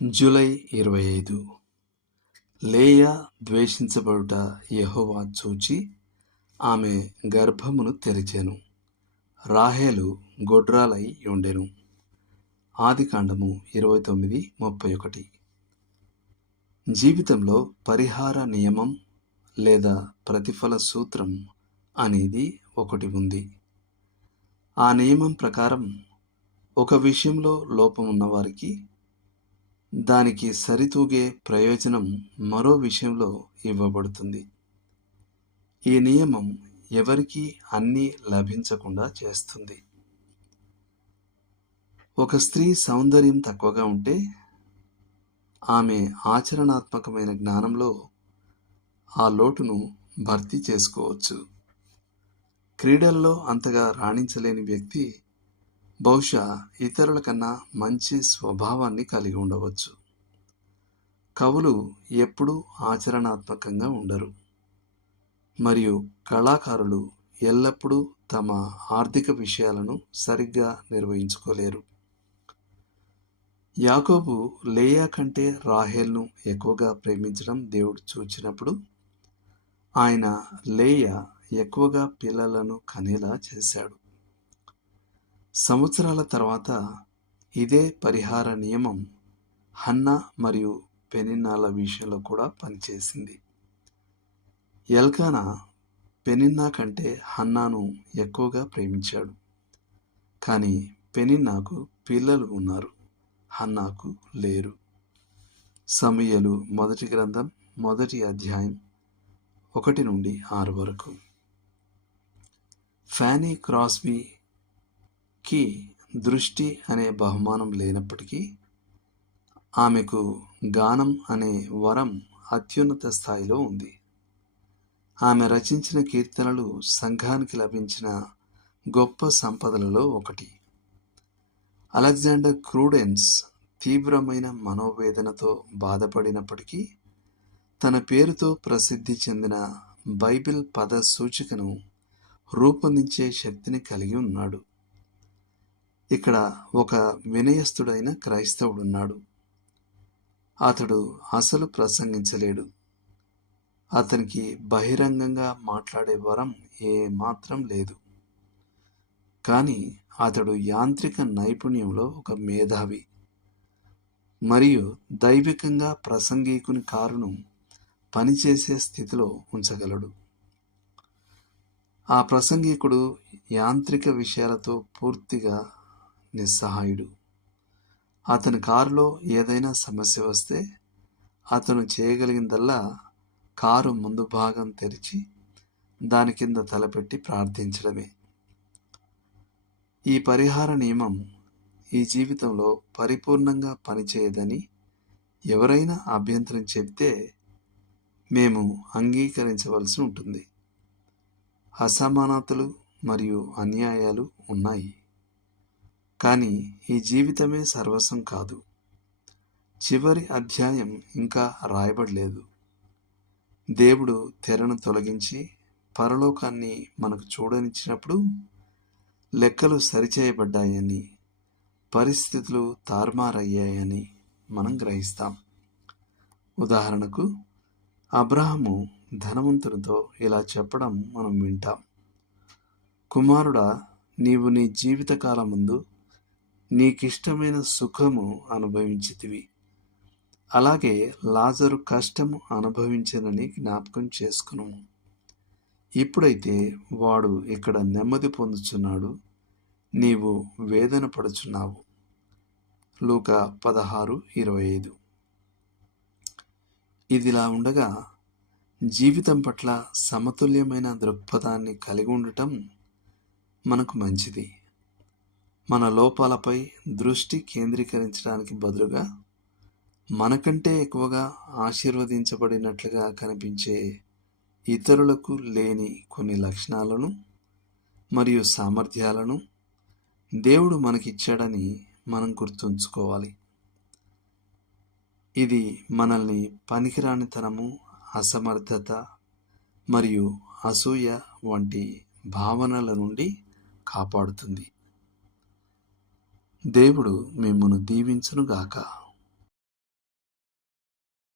July 25. లేయా ద్వేషించబడుట యెహోవా చూచి ఆమె గర్భమును తెరిచెను. రాహేలు గొడ్రాలై యుండెను. ఆదికాండము 29:31. జీవితంలో పరిహార నియమం లేదా ప్రతిఫల సూత్రం అనేది ఒకటి ఉంది. ఆ నియమం ప్రకారం ఒక విషయంలో లోపం ఉన్నవారికి దానికి సరితూగే ప్రయోజనం మరో విషయంలో ఇవ్వబడుతుంది. ఈ నియమం ఎవరికీ అన్నీ లభించకుండా చేస్తుంది. ఒక స్త్రీ సౌందర్యం తక్కువగా ఉంటే ఆమె ఆచరణాత్మకమైన జ్ఞానంలో ఆ లోటును భర్తీ చేసుకోవచ్చు. క్రీడల్లో అంతగా రాణించలేని వ్యక్తి బహుశా ఇతరుల కన్నా మంచి స్వభావాన్ని కలిగి ఉండవచ్చు. కవులు ఎప్పుడూ ఆచరణాత్మకంగా ఉండరు, మరియు కళాకారులు ఎల్లప్పుడూ తమ ఆర్థిక విషయాలను సరిగ్గా నిర్వహించుకోలేరు. యాకోబు లేయా కంటే రాహేల్ను ఎక్కువగా ప్రేమించడం దేవుడు చూచినప్పుడు ఆయన లేయా ఎక్కువగా పిల్లలను కనేలా చేశాడు. సంవత్సరాల తర్వాత ఇదే పరిహార నియమం హన్నా మరియు పెనిన్నాల విషయంలో కూడా పనిచేసింది. ఎల్కానా పెనిన్నా కంటే హన్నాను ఎక్కువగా ప్రేమించాడు. కానీ పెనిన్నాకు పిల్లలు ఉన్నారు, హన్నాకు లేరు. సమూయేలు మొదటి గ్రంథం 1వ అధ్యాయం 1-6 వరకు. ఫానీ క్రాస్బీకి దృష్టి అనే బహుమానం లేనప్పటికీ ఆమెకు గానం అనే వరం అత్యున్నత స్థాయిలో ఉంది. ఆమె రచించిన కీర్తనలు సంఘానికి లభించిన గొప్ప సంపదలలో ఒకటి. అలెగ్జాండర్ క్రూడెన్స్ తీవ్రమైన మనోవేదనతో బాధపడినప్పటికీ తన పేరుతో ప్రసిద్ధి చెందిన బైబిల్ పద సూచికను రూపొందించే శక్తిని కలిగి ఉన్నాడు. ఇక్కడ ఒక వినయస్థుడైన క్రైస్తవుడున్నాడు. అతడు అసలు ప్రసంగించలేడు. అతనికి బహిరంగంగా మాట్లాడే వరం ఏమాత్రం లేదు. కానీ అతడు యాంత్రిక నైపుణ్యంలో ఒక మేధావి మరియు దైవికంగా ప్రసంగికుని కారును పనిచేసే స్థితిలో ఉంచగలడు. ఆ ప్రసంగికుడు యాంత్రిక విషయాలతో పూర్తిగా నిస్సహాయుడు. అతని కారులో ఏదైనా సమస్య వస్తే అతను చేయగలిగిందల్లా కారు ముందు భాగం తెరిచి దాని కింద తలపెట్టి ప్రార్థించడమే. ఈ పరిహార నియమం ఈ జీవితంలో పరిపూర్ణంగా పనిచేయదని ఎవరైనా అభ్యంతరం చెబితే మేము అంగీకరించవలసి ఉంటుంది. అసమానతలు మరియు అన్యాయాలు ఉన్నాయి, కానీ ఈ జీవితమే సర్వస్వం కాదు. చివరి అధ్యాయం ఇంకా రాయబడలేదు. దేవుడు తెరను తొలగించి పరలోకాన్ని మనకు చూడనిచ్చినప్పుడు లెక్కలు సరిచేయబడ్డాయని, పరిస్థితులు తారుమారయ్యాయని మనం గ్రహిస్తాం. ఉదాహరణకు అబ్రహాము ధనవంతునితో ఇలా చెప్పడం మనం వింటాం: కుమారుడా, నీవు నీ జీవితకాలమందు నీకిష్టమైన సుఖము అనుభవించితివి, అలాగే లాజరు కష్టము అనుభవించనని జ్ఞాపకం చేసుకును. ఇప్పుడైతే వాడు ఇక్కడ నెమ్మది పొందుచున్నాడు, నీవు వేదన పడుచున్నావు. లూకా 16:25. ఇదిలా ఉండగా జీవితం పట్ల సమతుల్యమైన దృక్పథాన్ని కలిగి ఉండటం మనకు మంచిది. మన లోపాలపై దృష్టి కేంద్రీకరించడానికి బదులుగా మనకంటే ఎక్కువగా ఆశీర్వదించబడినట్లుగా కనిపించే ఇతరులకు లేని కొన్ని లక్షణాలను మరియు సామర్థ్యాలను దేవుడు మనకిచ్చాడని మనం గుర్తుంచుకోవాలి. ఇది మనల్ని పనికిరానితనము, అసమర్థత మరియు అసూయ వంటి భావనల నుండి కాపాడుతుంది. దేవుడు మిమ్మును దీవించునుగాక.